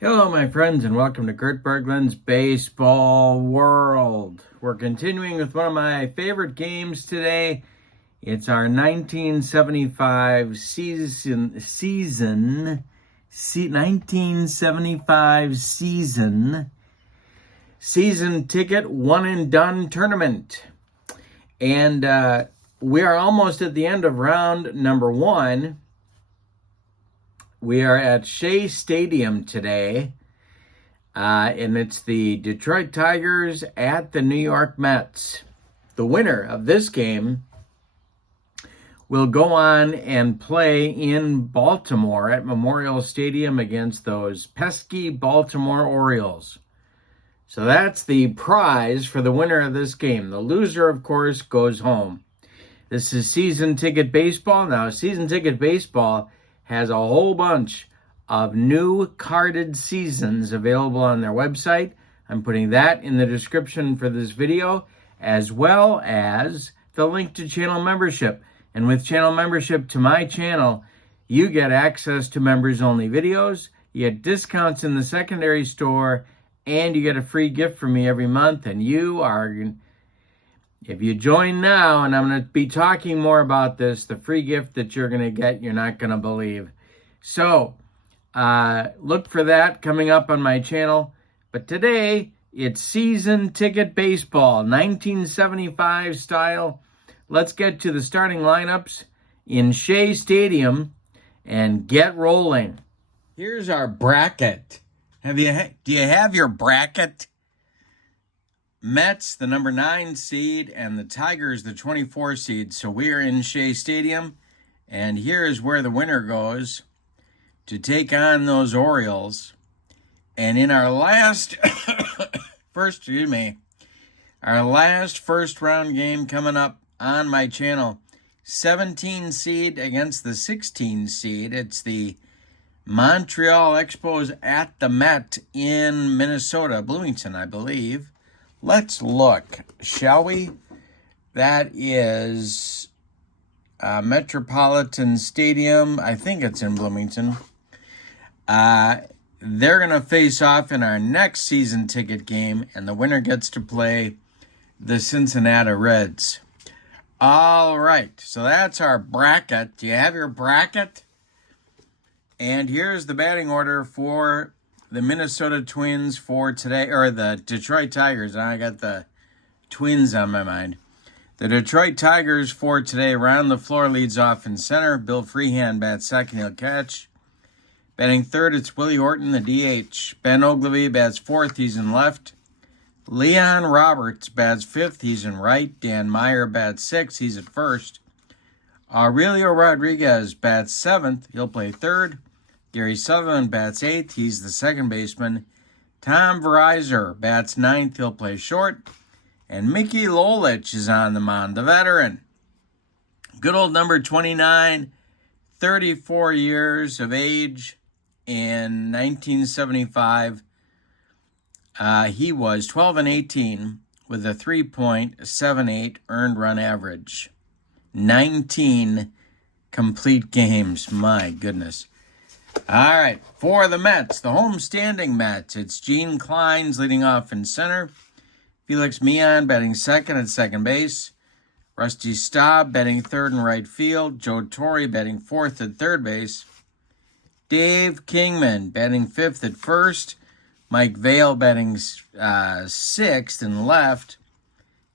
Hello, my friends, and welcome to Kurt Berglund's Baseball World. We're continuing with one of my favorite games today. It's our 1975 season ticket one and done tournament. And we are almost at the end of round number one. We are at Shea Stadium today, and it's the Detroit Tigers at the New York Mets. The winner of this game will go on and play in Baltimore at Memorial Stadium against those pesky Baltimore Orioles. So that's the prize for the winner of this game. The loser, of course, goes home. This is season ticket baseball. Now, season ticket baseball has a whole bunch of new carded seasons available on their website. I'm putting that in the description for this video, as well as the link to channel membership. And with channel membership to my channel, you get access to members-only videos, you get discounts in the secondary store, and you get a free gift from me every month. And if you join now, and I'm going to be talking more about this, the free gift that you're going to get, you're not going to believe. So, look for that coming up on my channel. But today, it's season ticket baseball, 1975 style. Let's get to the starting lineups in Shea Stadium and get rolling. Here's our bracket. Do you have your bracket? Mets, the number 9 seed, and the Tigers, the 24 seed. So we are in Shea Stadium, and here is where the winner goes to take on those Orioles. And in our last first round game coming up on my channel, 17 seed against the 16 seed. It's the Montreal Expos at the Met in Minnesota, Bloomington, I believe. Let's look, shall we? That is Metropolitan Stadium. I think it's in Bloomington. They're going to face off in our next season ticket game, and the winner gets to play the Cincinnati Reds. All right, so that's our bracket. Do you have your bracket? And here's the batting order for the Minnesota Twins for today, or the Detroit Tigers. I got the Twins on my mind. The Detroit Tigers for today, Ron LaFleur leads off in center. Bill Freehan bats second, he'll catch. Batting third, it's Willie Horton, the DH. Ben Ogilvy bats fourth, he's in left. Leon Roberts bats fifth, he's in right. Dan Meyer bats sixth, he's at first. Aurelio Rodriguez bats seventh, he'll play third. Gary Sutherland bats eighth, he's the second baseman. Tom Verizor bats ninth, he'll play short. And Mickey Lolich is on the mound, the veteran. Good old number 29, 34 years of age in 1975. He was 12-18 with a 3.78 earned run average. 19 complete games, my goodness. All right, for the Mets, the home-standing Mets, it's Gene Clines leading off in center. Felix Meehan batting second at second base. Rusty Staub batting third in right field. Joe Torre batting fourth at third base. Dave Kingman batting fifth at first. Mike Vail batting sixth in left.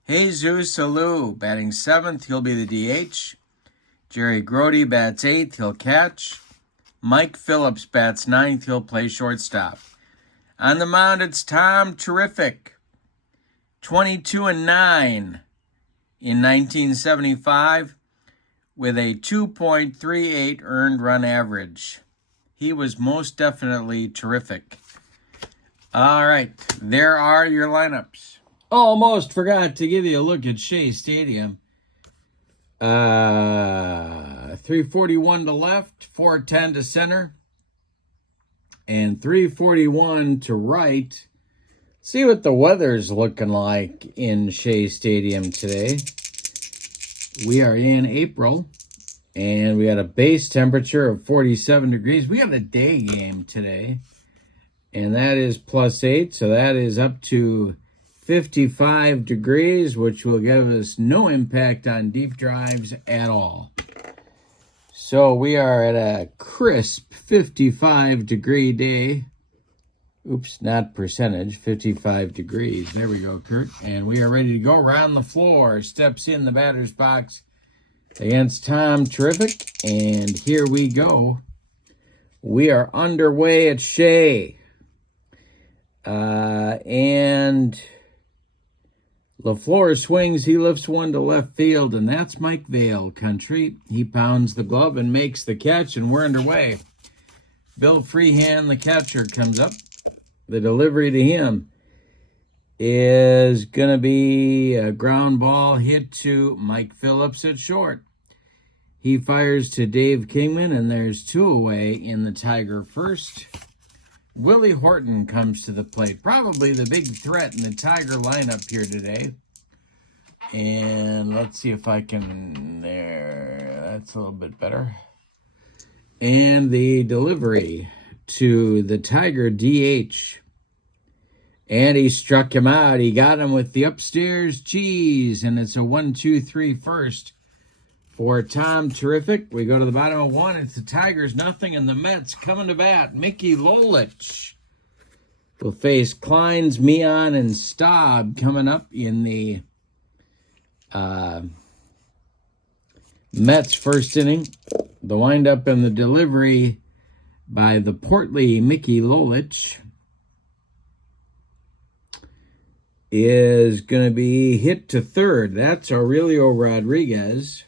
Jesus Alou batting seventh, he'll be the DH. Jerry Grody bats eighth, he'll catch. Mike Phillips bats ninth, he'll play shortstop. On the mound, it's Tom Terrific, 22-9 in 1975 with a 2.38 earned run average. He was most definitely terrific. All right, there are your lineups. Almost forgot to give you a look at Shea Stadium. 341 to left, 410 to center, and 341 to right. See what the weather's looking like in Shea Stadium today. We are in April, and we had a base temperature of 47 degrees. We had a day game today, And that is +8, so that is up to 55 degrees, which will give us no impact on deep drives at all. So we are at a crisp 55-degree day. Oops, not percentage, 55 degrees. There we go, Kurt. And we are ready to go around the floor. Steps in the batter's box against Tom Terrific. And here we go. We are underway at Shea. And LaFleur swings. He lifts one to left field, and that's Mike Vail country. He pounds the glove and makes the catch, and we're underway. Bill Freehand, the catcher, comes up. The delivery to him is going to be a ground ball hit to Mike Phillips at short. He fires to Dave Kingman, and there's 2 away in the Tiger first. Willie Horton comes to the plate, probably the big threat in the Tiger lineup here today. And let's see if I can, there, that's a little bit better. And the delivery to the Tiger DH. And he struck him out. He got him with the upstairs cheese, and it's a 1-2-3 first for Tom Terrific. We go to the bottom of 1. It's the Tigers, nothing, and the Mets coming to bat. Mickey Lolich will face Kleins, Meehan, and Staub coming up in the Mets first inning. The windup and the delivery by the portly Mickey Lolich is going to be hit to third. That's Aurelio Rodriguez.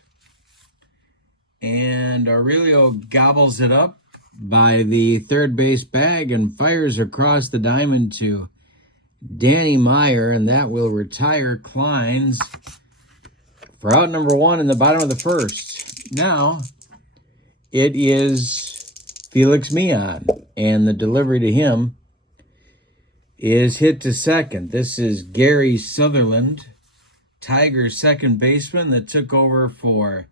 And Aurelio gobbles it up by the third base bag and fires across the diamond to Danny Meyer, and that will retire Kleins for out number 1 in the bottom of the first. Now, it is Felix Meehan, and the delivery to him is hit to second. This is Gary Sutherland, Tigers second baseman that took over for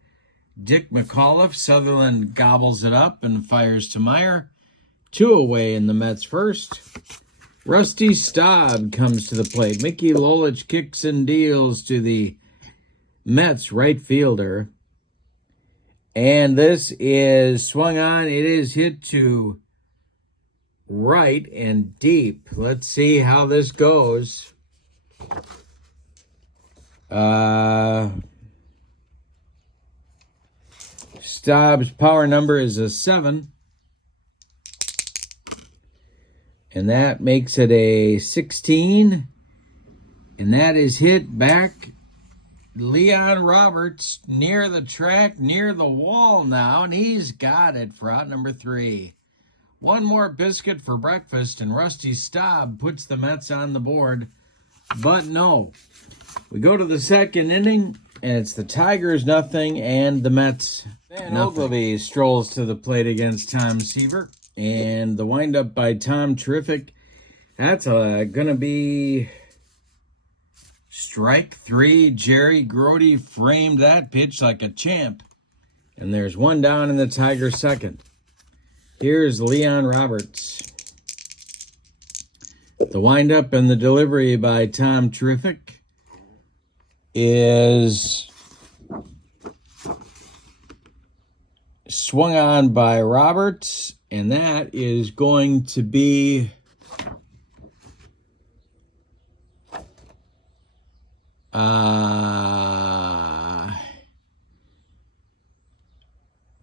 Dick McAuliffe. Sutherland gobbles it up and fires to Meyer. 2 away in the Mets first. Rusty Staub comes to the plate. Mickey Lolich kicks and deals to the Mets right fielder. And this is swung on. It is hit to right and deep. Let's see how this goes. Staub's power number is a 7. And that makes it a 16. And that is hit back. Leon Roberts near the track, near the wall now, and he's got it for out number 3. One more biscuit for breakfast, and Rusty Staub puts the Mets on the board. But no. We go to the second inning, and it's the Tigers nothing, and the Mets nothing. Ogilvy strolls to the plate against Tom Seaver. And the windup by Tom Terrific. That's going to be strike 3. Jerry Grody framed that pitch like a champ. And there's 1 down in the Tiger second. Here's Leon Roberts. The windup and the delivery by Tom Terrific is swung on by Roberts, and that is going to be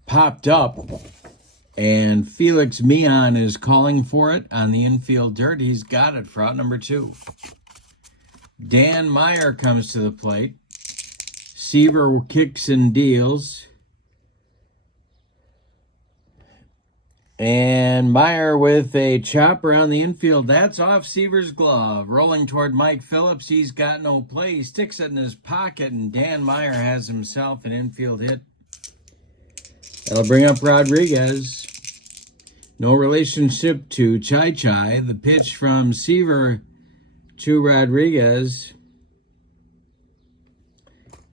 popped up, and Felix Meehan is calling for it on the infield dirt. He's got it for out number 2. Dan Meyer comes to the plate. Seaver kicks and deals. And Meyer with a chop around the infield. That's off Seaver's glove. Rolling toward Mike Phillips. He's got no play. He sticks it in his pocket, and Dan Meyer has himself an infield hit. That'll bring up Rodriguez. No relationship to Chai Chai. The pitch from Seaver to Rodriguez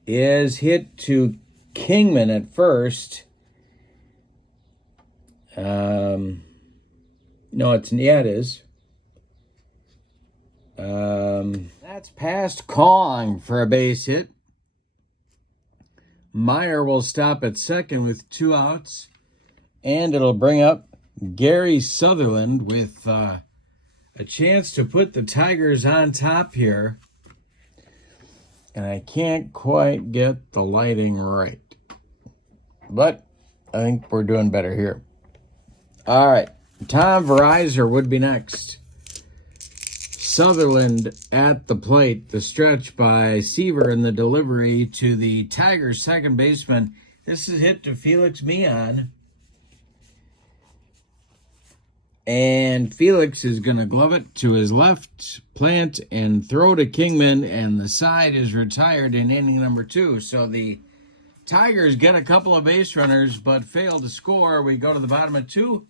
is hit to Kingman at first. No, it is. That's past Kong for a base hit. Meyer will stop at second with 2 outs. And it'll bring up Gary Sutherland with a chance to put the Tigers on top here. And I can't quite get the lighting right. But I think we're doing better here. All right. Tom Verizor would be next. Sutherland at the plate. The stretch by Seaver in the delivery to the Tigers' second baseman. This is hit to Felix Mian. And Felix is going to glove it to his left, plant, and throw to Kingman. And the side is retired in inning number 2. So the Tigers get a couple of base runners but fail to score. We go to the bottom of 2.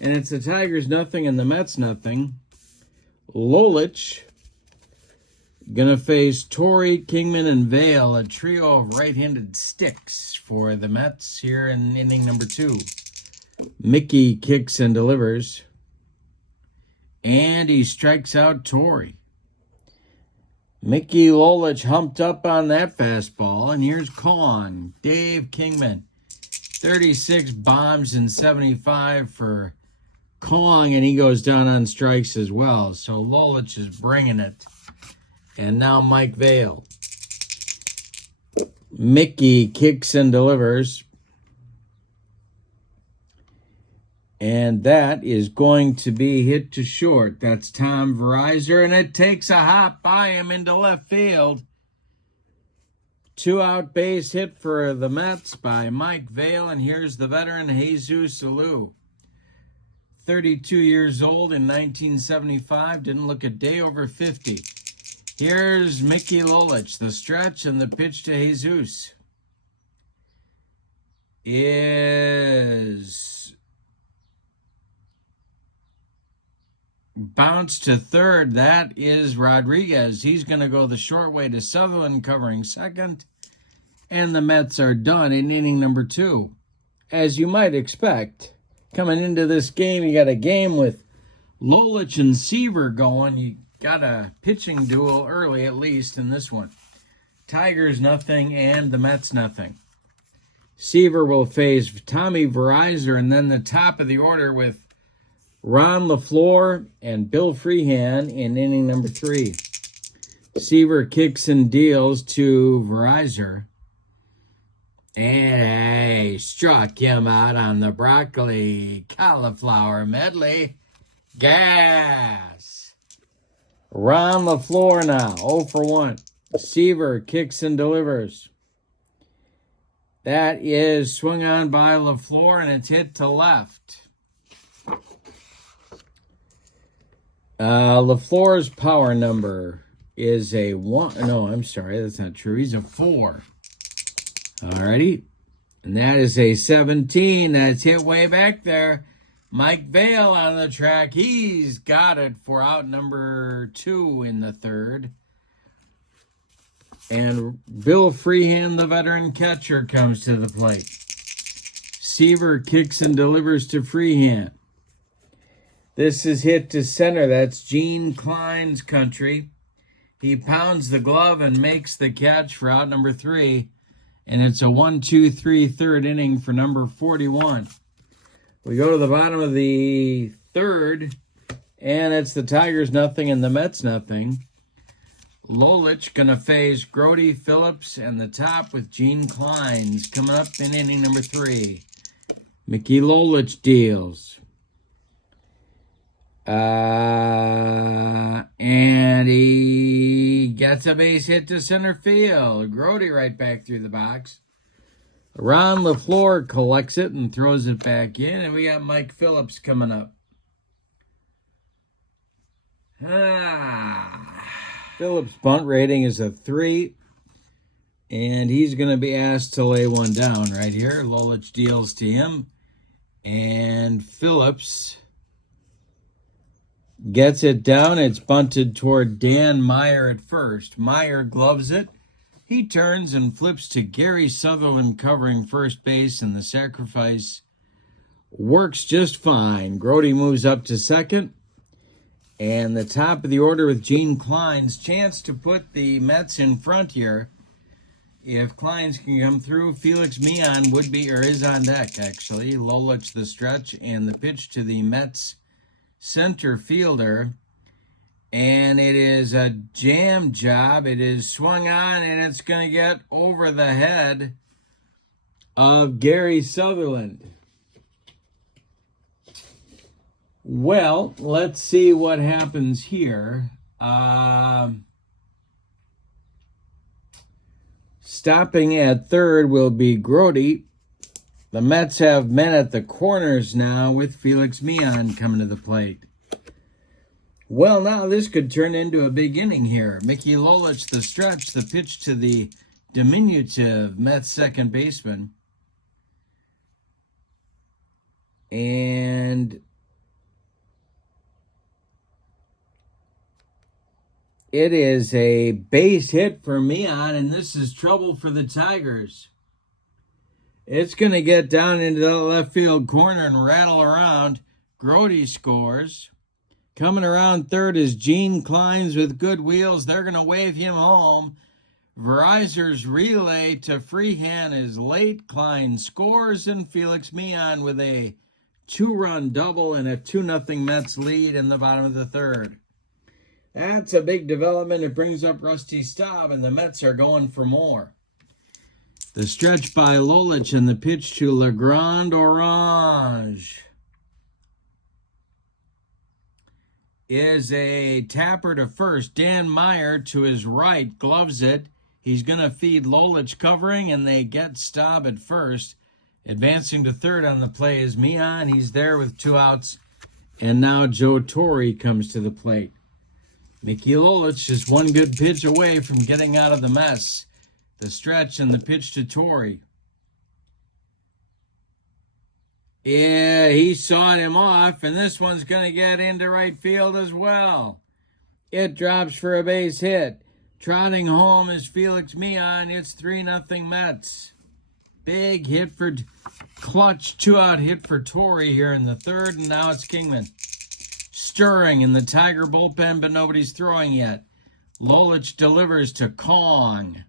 And it's the Tigers nothing and the Mets nothing. Lolich going to face Torrey, Kingman, and Vale, a trio of right-handed sticks for the Mets here in inning number 2. Mickey kicks and delivers. And he strikes out Torrey. Mickey Lolich humped up on that fastball. And here's Kong, Dave Kingman. 36 bombs and 75 for Kong, and he goes down on strikes as well. So Lolich is bringing it. And now Mike Vale. Mickey kicks and delivers. And that is going to be hit to short. That's Tom Verizor, and it takes a hop by him into left field. 2-out base hit for the Mets by Mike Vale, and here's the veteran Jesus Alou. 32 years old in 1975, didn't look a day over 50. Here's Mickey Lolich, the stretch, and the pitch to Jesus is bounce to third. That is Rodriguez. He's going to go the short way to Sutherland, covering second. And the Mets are done in inning number 2. As you might expect, coming into this game, you got a game with Lolich and Seaver going. You got a pitching duel early, at least, in this one. Tigers nothing and the Mets nothing. Seaver will face Tommy Verizor, and then the top of the order with Ron LaFleur and Bill Freehan in inning number 3. Seaver kicks and deals to Verizor. And he struck him out on the broccoli cauliflower medley. Gas. Ron LaFleur now, 0 for 1. Seaver kicks and delivers. That is swung on by LaFleur, and it's hit to left. LaFleur's power number is a 1. No, I'm sorry, that's not true. He's a 4. Alrighty. And that is a 17. That's hit way back there. Mike Vale on the track. He's got it for out number 2 in the 3rd. And Bill Freehan, the veteran catcher, comes to the plate. Seaver kicks and delivers to Freehan. This is hit to center. That's Gene Klein's country. He pounds the glove and makes the catch for out number 3. And it's a 1-2-3 third inning for number 41. We go to the bottom of the 3rd, and it's the Tigers nothing and the Mets nothing. Lolich going to face Grody Phillips, and the top with Gene Klein's coming up in inning number 3. Mickey Lolich deals. And he gets a base hit to center field. Grody right back through the box. Ron LaFleur collects it and throws it back in. And we got Mike Phillips coming up. Phillips' bunt rating is a 3. And he's going to be asked to lay one down right here. Lolich deals to him. And Phillips gets it down. It's bunted toward Dan Meyer at first. Meyer gloves it. He turns and flips to Gary Sutherland covering first base, and the sacrifice works just fine. Grody moves up to second, And the top of the order with Gene Klein's chance to put the Mets in front here. If Klein's can come through, Felix Mian would be, or is on deck, actually. Lolich the stretch, and the pitch to the Mets center fielder. And it is a jam job. It is swung on, and it's going to get over the head of Gary Sutherland. Well, let's see what happens here. Stopping at third will be Grody. The Mets have men at the corners now with Felix Mian coming to the plate. Well, now this could turn into a big inning here. Mickey Lolich, the stretch, the pitch to the diminutive Mets second baseman. And it is a base hit for Mian, and this is trouble for the Tigers. It's going to get down into the left field corner and rattle around. Grody scores. Coming around third is Gene Klein's with good wheels. They're going to wave him home. Verizer's relay to Freehand is late. Klein scores, and Felix Mian with a 2-run double and a 2-0 Mets lead in the bottom of the third. That's a big development. It brings up Rusty Staub, and the Mets are going for more. The stretch by Lolich and the pitch to Legrand Orange is a tapper to first. Dan Meyer to his right gloves it. He's going to feed Lolich covering, and they get Staub at first. Advancing to third on the play is Mian. He's there with 2 outs, and now Joe Torre comes to the plate. Mickey Lolich is one good pitch away from getting out of the mess. The stretch and the pitch to Torre. Yeah, he sawed him off, and this one's going to get into right field as well. It drops for a base hit. Trotting home is Felix Mian. It's 3-0 Mets. Big hit for clutch, 2-out hit for Torre here in the third, and now it's Kingman. Stirring in the Tiger bullpen, but nobody's throwing yet. Lolich delivers to Kong.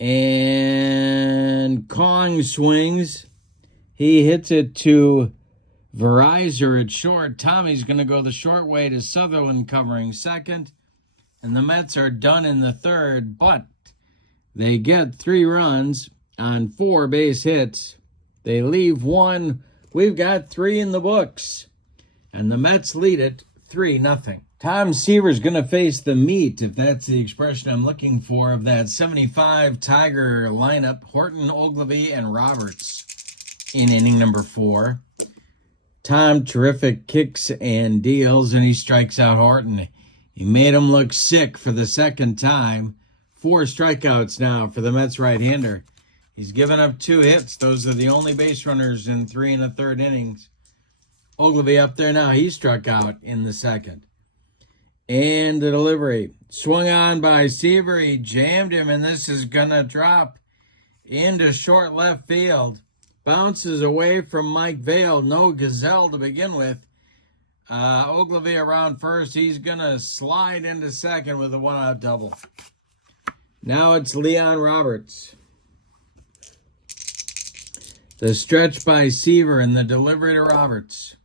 And Kong swings. He hits it to Verizer at short. Tommy's going to go the short way to Sutherland covering second. And the Mets are done in the third, but they get 3 runs on 4 base hits. They leave 1. We've got 3 in the books. And the Mets lead it 3-0. Tom Seaver's going to face the meat, if that's the expression I'm looking for, of that 75 Tiger lineup. Horton, Ogilvy, and Roberts in inning number 4. Tom, terrific kicks and deals, and he strikes out Horton. He made him look sick for the second time. 4 strikeouts now for the Mets right-hander. He's given up 2 hits. Those are the only base runners in 3 1/3 innings. Ogilvy up there now. He struck out in the second. And the delivery. Swung on by Seaver. He jammed him, and this is going to drop into short left field. Bounces away from Mike Vail. No Gazelle to begin with. Ogilvy around first. He's going to slide into second with a 1-out double. Now it's Leon Roberts. The stretch by Seaver and the delivery to Roberts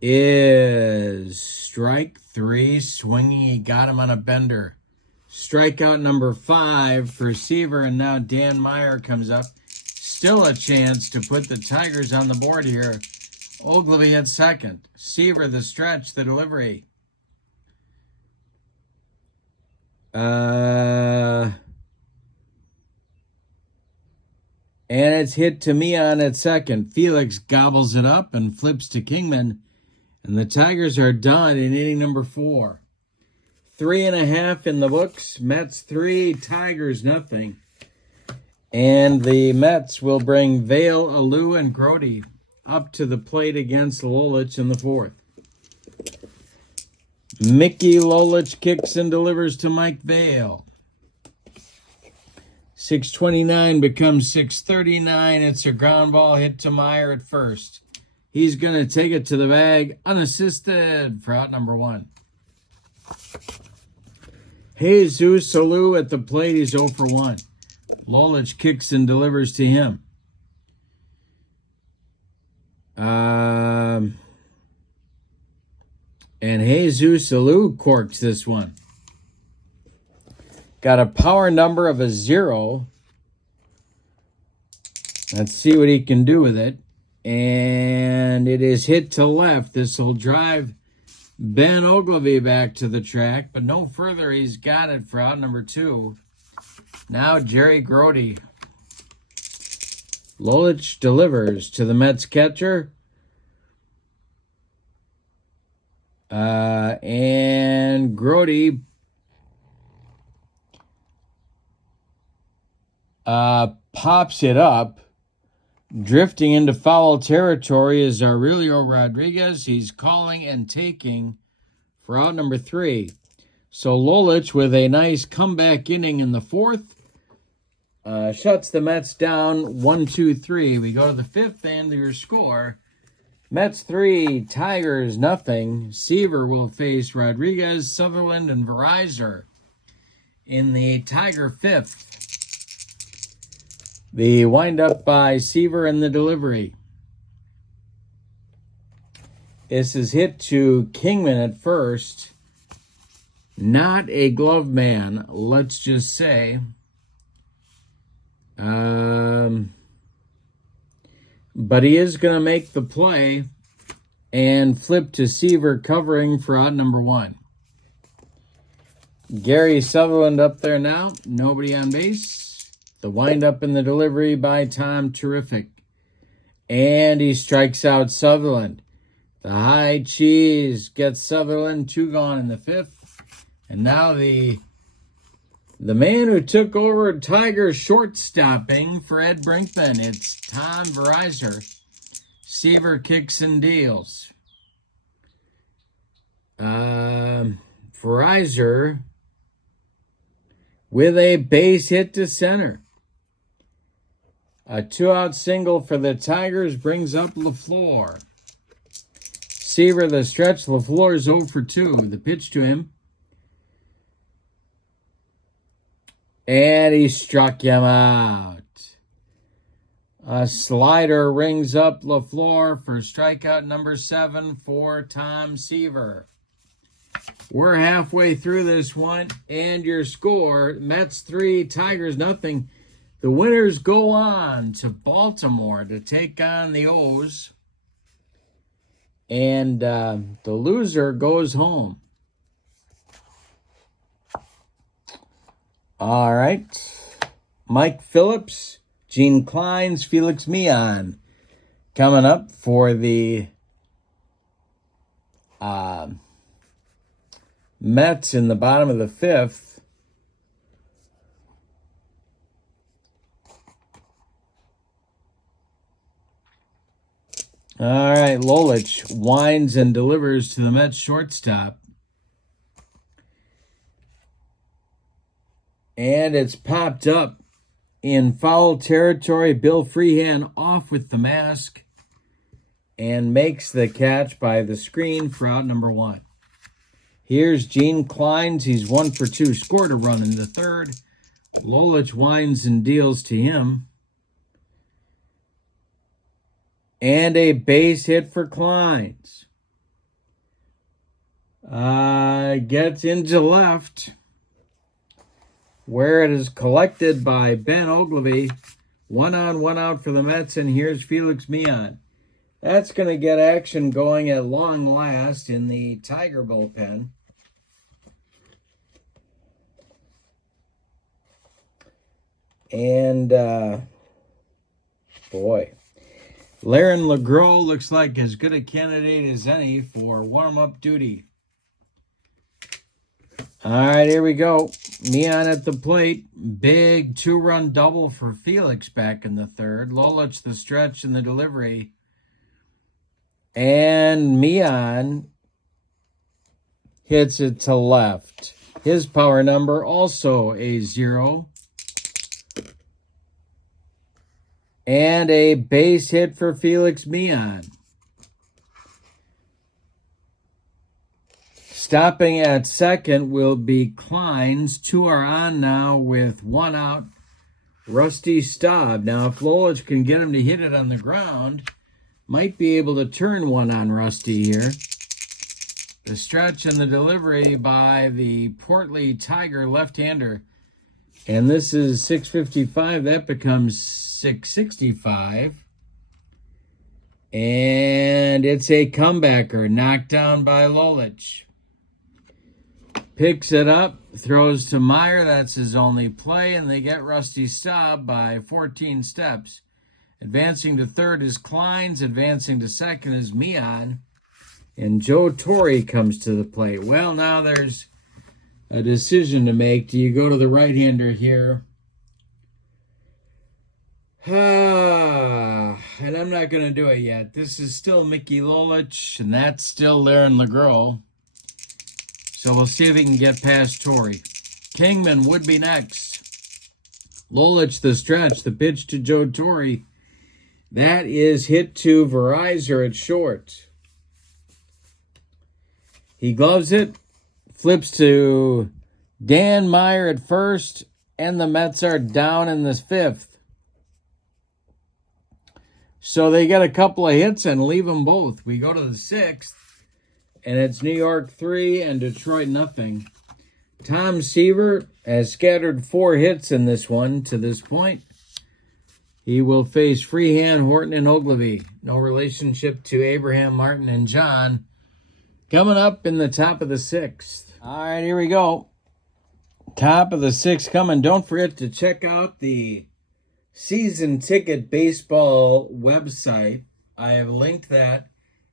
is strike 3. Swinging, he got him on a bender. Strikeout number 5 for Seaver, and now Dan Meyer comes up. Still a chance to put the Tigers on the board here. Ogilvy at second. Seaver the stretch, the delivery. And it's hit to Mian at second. Felix gobbles it up and flips to Kingman. And the Tigers are done in inning number 4. 3.5 in the books. Mets 3, Tigers nothing. And the Mets will bring Vail, Alou, and Grody up to the plate against Lolich in the 4th. Mickey Lolich kicks and delivers to Mike Vail. 6:29 becomes 6:39. It's a ground ball hit to Meyer at first. He's going to take it to the bag unassisted for out number 1. Jesus Salou at the plate. He's 0 for 1. Lolich kicks and delivers to him. And Jesus Salou corks this one. Got a power number of a 0. Let's see what he can do with it. And it is hit to left. This will drive Ben Ogilvy back to the track, but no further. He's got it for out number 2. Now Jerry Grody. Lolich delivers to the Mets catcher. And Grody pops it up. Drifting into foul territory is Aurelio Rodriguez. He's calling and taking for out number 3. So Lolich, with a nice comeback inning in the 4th, shuts the Mets down 1-2-3. We go to the 5th and your score. Mets 3, Tigers nothing. Seaver will face Rodriguez, Sutherland, and Verizon in the Tiger 5th. The windup by Seaver in the delivery. This is hit to Kingman at first. Not a glove man, let's just say. But he is going to make the play and flip to Seaver covering for out number 1. Gary Sutherland up there now. Nobody on base. The windup in the delivery by Tom Terrific. And he strikes out Sutherland. The high cheese gets Sutherland 2 gone in the 5th. And now the man who took over Tiger shortstopping for Ed Brinkman. It's Tom Verizon. Seaver kicks and deals. Verizon with a base hit to center. A 2-out single for the Tigers brings up LaFleur. Seaver the stretch. LaFleur is 0 for 2. The pitch to him. And he struck him out. A slider rings up LaFleur for strikeout number 7 for Tom Seaver. We're halfway through this one, and your score, Mets 3, Tigers nothing. The winners go on to Baltimore to take on the O's, and the loser goes home. All right. Mike Phillips, Gene Kleins, Felix Mian coming up for the Mets in the bottom of the 5th. All right, Lolich winds and delivers to the Mets shortstop. And it's popped up in foul territory. Bill Freehan off with the mask and makes the catch by the screen for out number 1. Here's Gene Kleins. He's 1 for 2. Scored a run in the 3rd. Lolich winds and deals to him. And a base hit for Kleins. Gets into left, where it is collected by Ben Ogilvy. 1 on, 1 out for the Mets, and here's Felix Mian. That's going to get action going at long last in the Tiger bullpen. And, boy, Laren LeGros looks like as good a candidate as any for warm-up duty. All right, here we go. Mian at the plate. Big 2-run double for Felix back in the 3rd. Lolich the stretch and the delivery. And Mian hits it to left. His power number also a 0. And a base hit for Felix Mian. Stopping at second will be Kleins. 2 are on now with 1 out. Rusty Staub. Now, if Lolich can get him to hit it on the ground, might be able to turn 1 on Rusty here. The stretch and the delivery by the portly Tiger left-hander. And this is 655. That becomes 665. And it's a comebacker. Knocked down by Lolich. Picks it up. Throws to Meyer. That's his only play. And they get Rusty Staub by 14 steps. Advancing to third is Kleins. Advancing to second is Meehan. And Joe Torre comes to the plate. Well, now there's a decision to make. Do you go to the right-hander here? And I'm not going to do it yet. This is still Mickey Lolich, and that's still Laren LeGros. So we'll see if he can get past Torre. Kingman would be next. Lolich the stretch. The pitch to Joe Torre. That is hit to Verizon at short. He gloves it, flips to Dan Meyer at first, and the Mets are down in the 5th. So they get a couple of hits and leave them both. We go to the 6th, and it's New York 3 and Detroit nothing. Tom Seaver has scattered 4 hits in this one to this point. He will face Freehan, Horton, and Ogilvy. No relationship to Abraham, Martin, and John. Coming up in the top of the 6th. All right, here we go. Top of the 6th coming. Don't forget to check out the season ticket baseball website. I have linked that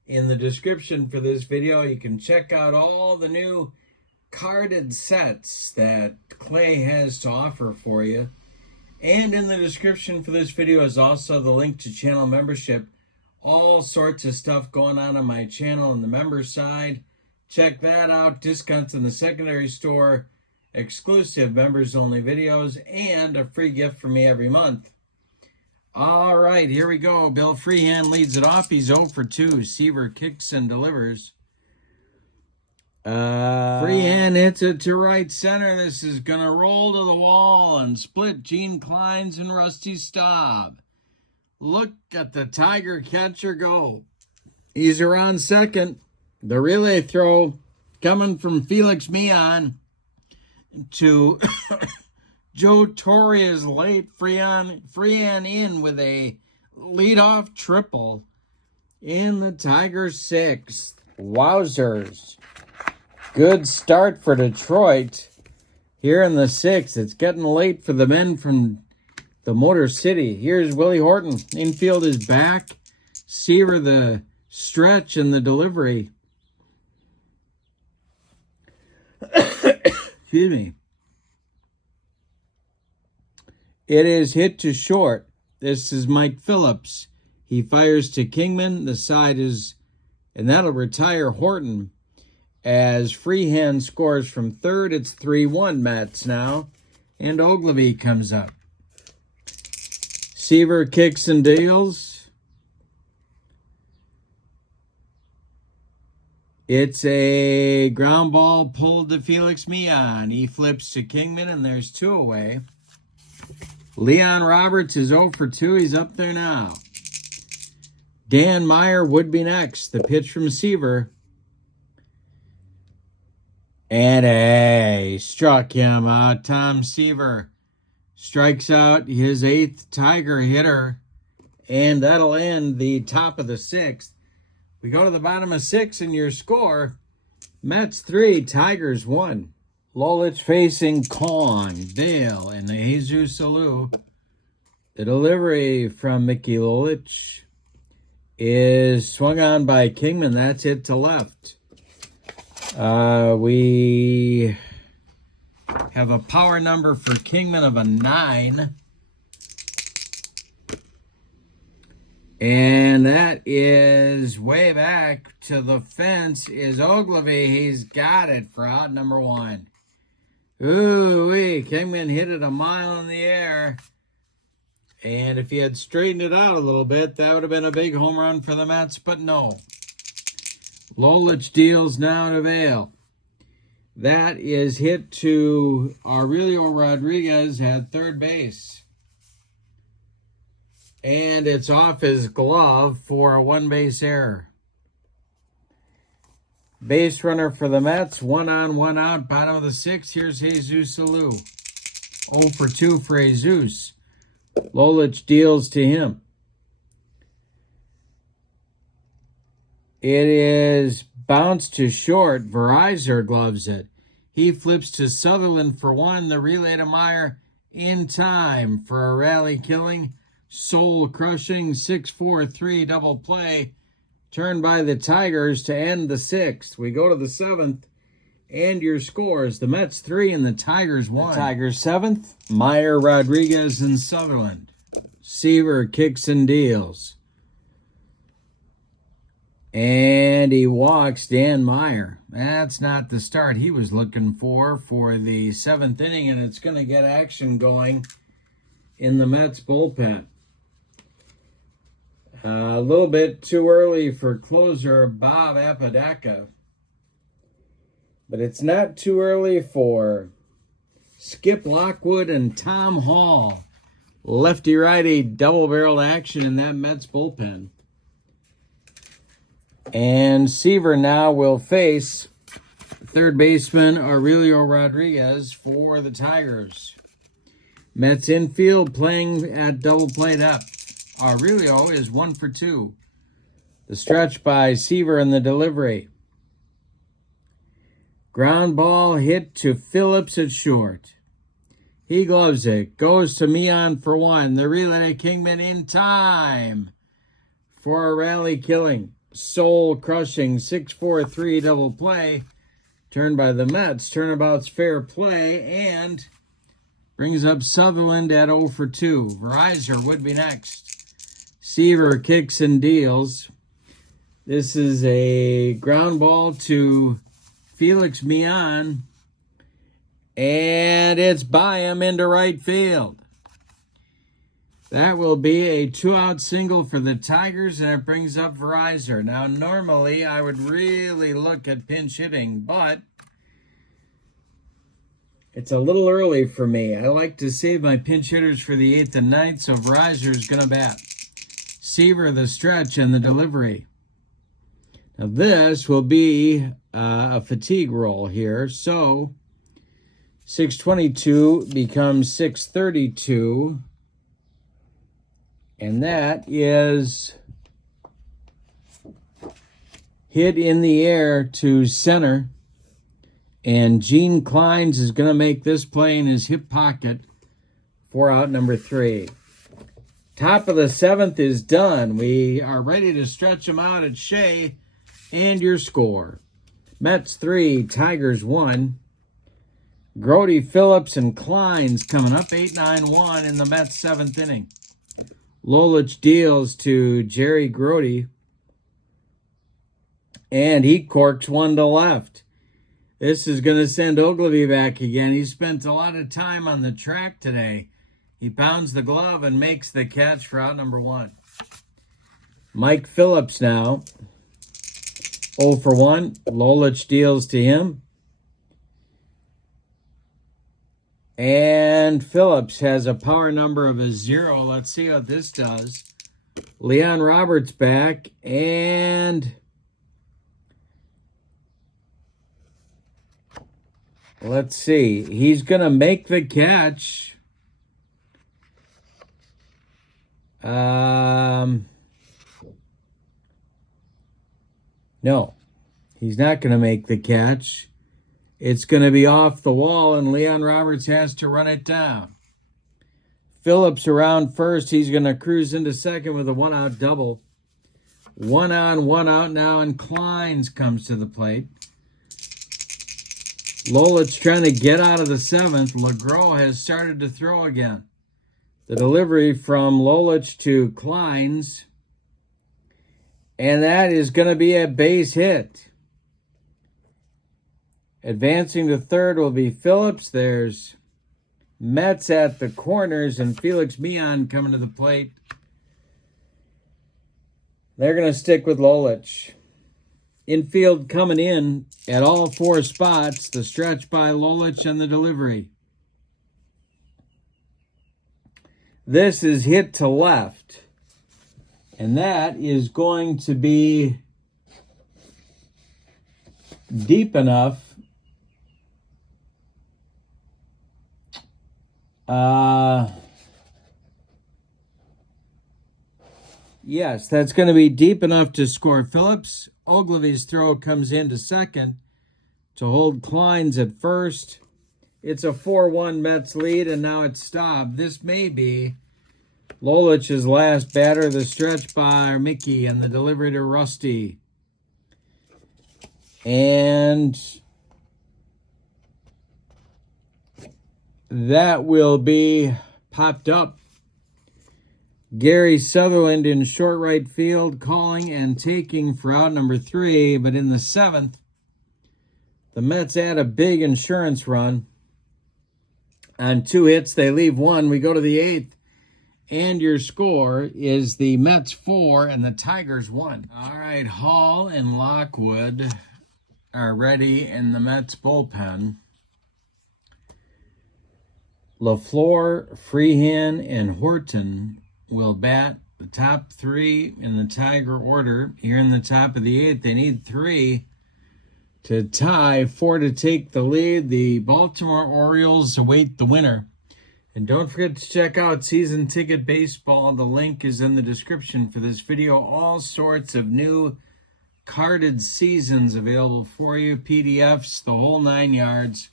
in the description for this video. You can check out all the new carded sets that Clay has to offer for you. And in the description for this video is also the link to channel membership. All sorts of stuff going on my channel on the member side. Check that out. Discounts in the secondary store, exclusive members-only videos, and a free gift from me every month. All right, here we go. Bill Freehan leads it off. He's 0 for 2. Seaver kicks and delivers. Freehan hits it to right center. This is going to roll to the wall and split Gene Kleins and Rusty Staub. Look at the Tiger catcher go. He's around second. The relay throw coming from Felix Meehan to Joe Torre is late. Freehan in with a leadoff triple in the Tiger 6th. Wowzers. Good start for Detroit here in the 6th. It's getting late for the men from the Motor City. Here's Willie Horton. Infield is back. Seaver the stretch and the delivery. Excuse me. It is hit to short. This is Mike Phillips. He fires to Kingman. The side is, and that'll retire Horton. As Freehan scores from third, it's 3-1 Mets now. And Ogilvy comes up. Seaver kicks and deals. It's a ground ball pulled to Felix Meehan. He flips to Kingman, and there's 2 away. Leon Roberts is 0 for 2. He's up there now. Dan Meyer would be next. The pitch from Seaver. And struck him out. Tom Seaver strikes out his 8th Tiger hitter. And that'll end the top of the 6th. We go to the bottom of 6 and your score. Mets 3, Tigers 1. Lolich facing Kong, Dale, and Jesus Alou. The delivery from Mickey Lolich is swung on by Kingman. That's it to left. We have a power number for Kingman of a 9. And that is way back to the fence is Ogilvy. He's got it for out number 1. Ooh-wee, Kingman hit it a mile in the air. And if he had straightened it out a little bit, that would have been a big home run for the Mets, but no. Lolich deals now to Vail. That is hit to Aurelio Rodriguez at third base. And it's off his glove for a one-base error. Base runner for the Mets, 1 on, 1 out, bottom of the sixth. Here's Jesus Alou. 0 for 2 for Jesus. Lolich deals to him. It is bounced to short. Verizor gloves it. He flips to Sutherland for one. The relay to Meyer in time for a rally killing, soul crushing 6-4-3 double play. Turned by the Tigers to end the sixth. We go to the seventh, and your scores: the Mets 3 and the Tigers 1. The Tigers seventh, Meyer, Rodriguez, and Sutherland. Seaver kicks and deals. And he walks Dan Meyer. That's not the start he was looking for the seventh inning, and it's going to get action going in the Mets bullpen. A little bit too early for closer Bob Apodaca. But it's not too early for Skip Lockwood and Tom Hall. Lefty-righty double-barreled action in that Mets bullpen. And Seaver now will face third baseman Aurelio Rodriguez for the Tigers. Mets infield playing at double play depth. Aurelio is 1 for 2. The stretch by Seaver in the delivery. Ground ball hit to Phillips at short. He gloves it. Goes to Meehan for one. The relay to Kingman in time for a rally killing, soul crushing 6-4-3 double play. Turned by the Mets. Turnabout's fair play and brings up Sutherland at 0 for 2. Verizor would be next. Seaver kicks and deals. This is a ground ball to Felix Meehan, and it's by him into right field. That will be a 2-out single for the Tigers, and it brings up Verizor. Now, normally I would really look at pinch hitting, but it's a little early for me. I like to save my pinch hitters for the 8th and 9th, so Verizor is going to bat. Seaver the stretch and the delivery. Now this will be a fatigue roll here. So 622 becomes 632. And that is hit in the air to center. And Gene Kleins is going to make this play in his hip pocket for out number 3. Top of the 7th is done. We are ready to stretch them out at Shea. And your score: Mets 3, Tigers 1. Grody, Phillips, and Kleins coming up 8-9-1 in the Mets 7th inning. Lolich deals to Jerry Grody. And he corks one to left. This is going to send Ogilvy back again. He spent a lot of time on the track today. He pounds the glove and makes the catch for out number 1. Mike Phillips now. 0 for 1. Lolich deals to him. And Phillips has a power number of a 0. Let's see what this does. Leon Roberts back. And let's see. He's going to make the catch. No, he's not going to make the catch. It's going to be off the wall, and Leon Roberts has to run it down. Phillips around first. He's going to cruise into second with a 1-out double. 1 on, 1 out now, and Kleins comes to the plate. Lolich trying to get out of the 7th. LeGros has started to throw again. The delivery from Lolich to Kleins. And that is going to be a base hit. Advancing to third will be Phillips. There's Mets at the corners and Felix Meehan coming to the plate. They're going to stick with Lolich. Infield coming in at all four spots. The stretch by Lolich and the delivery. This is hit to left. And that is going to be deep enough. Yes, that's going to be deep enough to score Phillips. Ogilvy's throw comes into second to hold Klein's at first. It's a 4-1 Mets lead, and now it's stopped. This may be Lolich's last batter. The stretch by Mickey and the delivery to Rusty. And that will be popped up. Gary Sutherland in short right field, calling and taking for out number 3. But in the 7th, the Mets add a big insurance run. On 2 hits, they leave 1. We go to the 8th. And your score is the Mets 4 and the Tigers 1. All right, Hall and Lockwood are ready in the Mets bullpen. LaFleur, Freehan, and Horton will bat the top 3 in the Tiger order. Here in the top of the 8th, they need 3 to tie, 4 to take the lead. The Baltimore Orioles await the winner. And don't forget to check out Season Ticket Baseball. The link is in the description for this video. All sorts of new carded seasons available for you. PDFs, the whole 9 yards.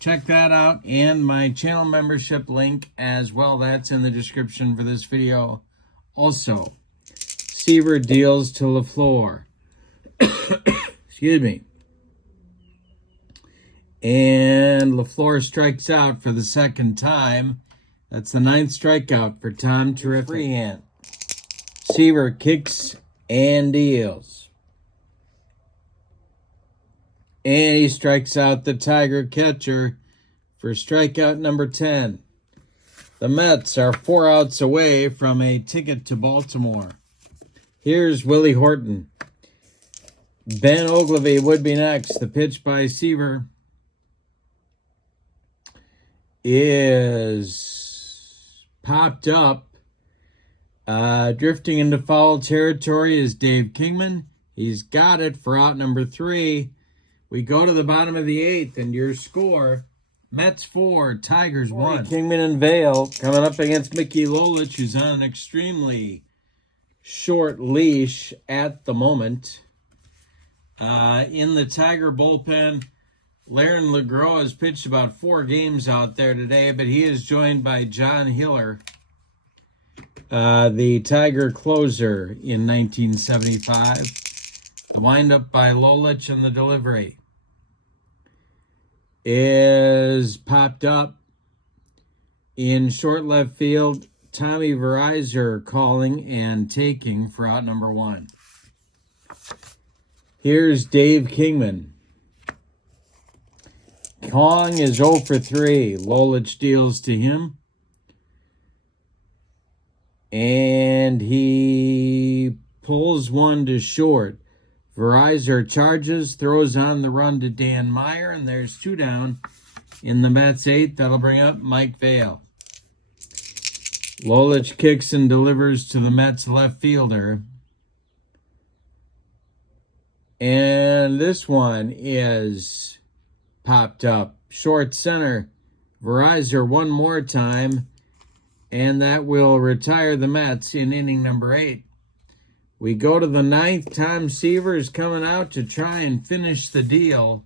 Check that out, and my channel membership link as well. That's in the description for this video. Also, Seaver deals to LaFleur. Excuse me. And LaFleur strikes out for the 2nd time. That's the 9th strikeout for Tom Terrific. Freehand. Seaver kicks and deals. And he strikes out the Tiger catcher for strikeout number 10. The Mets are 4 outs away from a ticket to Baltimore. Here's Willie Horton. Ben Ogilvy would be next. The pitch by Seaver is popped up. Drifting into foul territory is Dave Kingman. He's got it for out number 3. We go to the bottom of the 8th, and your score, Mets 4, Tigers 1. Kingman and Vale coming up against Mickey Lolich, who's on an extremely short leash at the moment. In the Tiger bullpen, Laren LeGros has pitched about 4 games out there today, but he is joined by John Hiller, the Tiger closer in 1975. The windup by Lolich and the delivery is popped up in short left field. Tommy Verizor calling and taking for out number 1. Here's Dave Kingman. Kong is 0 for 3. Lolich deals to him. And he pulls one to short. Verizor charges, throws on the run to Dan Meyer, and there's 2 down in the Mets 8th. That'll bring up Mike Vale. Lolich kicks and delivers to the Mets left fielder. And this one is popped up. Short center. Verizor one more time, and that will retire the Mets in inning number 8. We go to the 9th. Tom Seaver is coming out to try and finish the deal.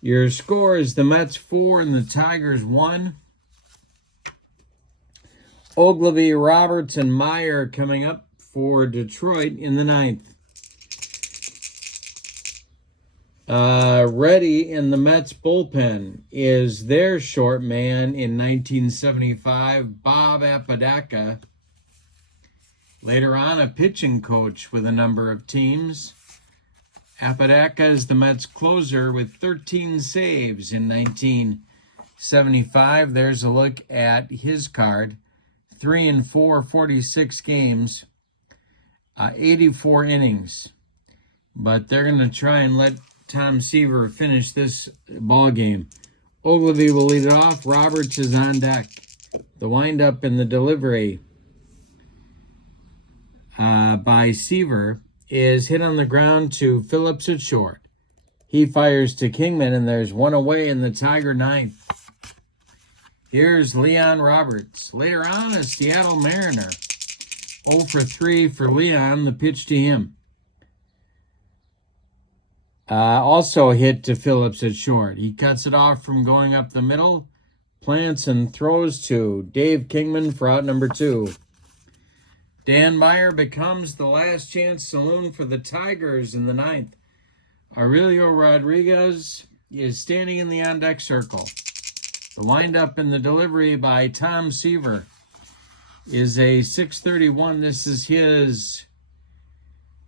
Your score is the Mets 4 and the Tigers 1. Ogilvy, Roberts, and Meyer coming up for Detroit in the 9th. Ready in the Mets bullpen is their short man in 1975, Bob Apodaca. Later on, a pitching coach with a number of teams. Apodaca is the Mets closer with 13 saves in 1975. There's a look at his card. 3-4, 46 games, 84 innings. but they're going to try and let Tom Seaver finish this ball game. Ogilvy will lead it off. Roberts is on deck. The windup and the delivery by Seaver is hit on the ground to Phillips at short. He fires to Kingman, and there's one away in the Tiger ninth. Here's Leon Roberts. Later on, a Seattle Mariner. 0 for 3 for Leon, the pitch to him. Also hit to Phillips at short. He cuts it off from going up the middle, plants and throws to Dave Kingman for out number 2. Dan Meyer becomes the last chance saloon for the Tigers in the ninth. Aurelio Rodriguez is standing in the on-deck circle. The windup and the delivery by Tom Seaver is a 631. This is his,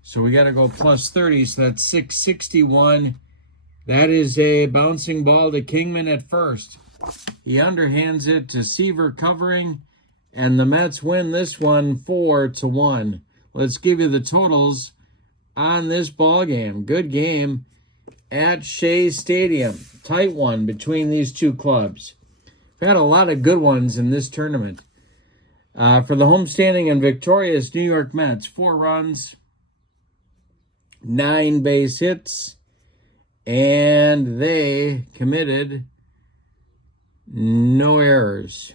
so we got to go plus 30, so that's 661. That is a bouncing ball to Kingman at first. He underhands it to Seaver covering, and the Mets win this one 4-1. Let's give you the totals on this ball game. Good game at Shea Stadium. Tight one between these two clubs. We've had a lot of good ones in this tournament. For the homestanding and victorious New York Mets, 4 runs, 9 base hits, and they committed no errors.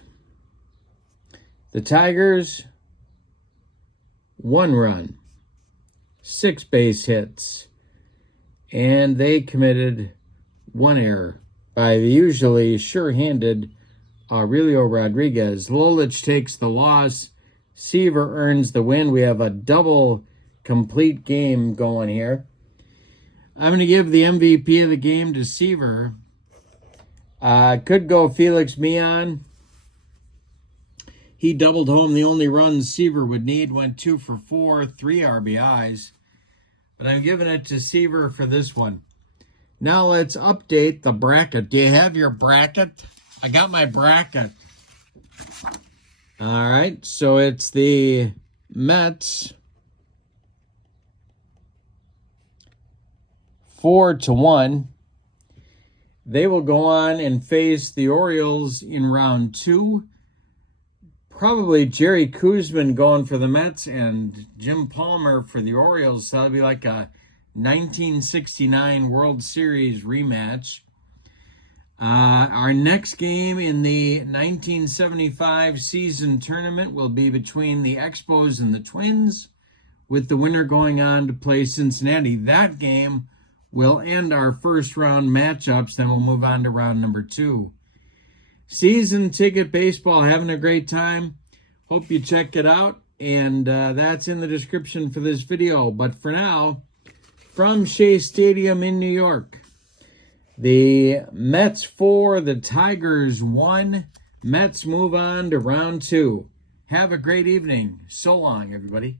The Tigers, 1 run, 6 base hits, and they committed 1 error by the usually sure-handed Aurelio Rodriguez. Lolich takes the loss. Seaver earns the win. We have a double complete game going here. I'm going to give the MVP of the game to Seaver. Could go Felix Mian. He doubled home the only runs Seaver would need, went 2 for 4, 3 RBIs. But I'm giving it to Seaver for this one. Now let's update the bracket. Do you have your bracket? I got my bracket. All right, so it's the Mets 4-1. They will go on and face the Orioles in round 2. Probably Jerry Koosman going for the Mets and Jim Palmer for the Orioles. So that'll be like a 1969 World Series rematch. Our next game in the 1975 season tournament will be between the Expos and the Twins, with the winner going on to play Cincinnati. That game will end our first round matchups, then we'll move on to round number 2. Season ticket baseball, having a great time. Hope you check it out, and that's in the description for this video. But for now, from Shea Stadium in New York, the Mets 4, the Tigers 1. Mets move on to round 2. Have a great evening. So long, everybody.